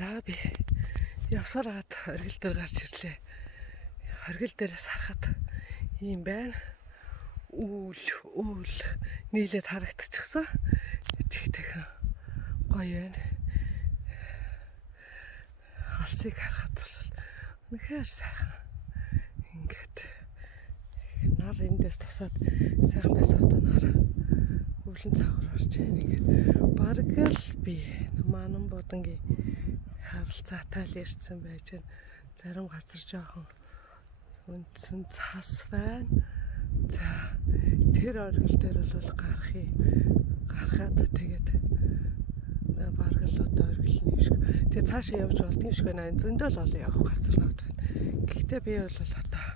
За би явсаар гад оргил дээр гарч ирлээ. Оргил дээрээс харахад ийм байна. Үйл нийлээд харагдчихсан. Тэгтэх гоё байна. Алсыг харахад бол үнэхээр сайхан. Ингээд нар эндээс тусаад сайхан байсан одоо нар өвлөн цагаар орж байна. Ингээд бараг л би Манан Будангийн харилцаатай л ирсэн байж байна. Зарим газар жоохон үндсэн цас байна. За тэр оргил дээр бол гарахад тэгээд бараг л одоо оргил юм шиг. Тэгээ цаашаа явж болд юм шиг байна. Зөндөл олон явах газар нууд байна. Гэхдээ би бол одоо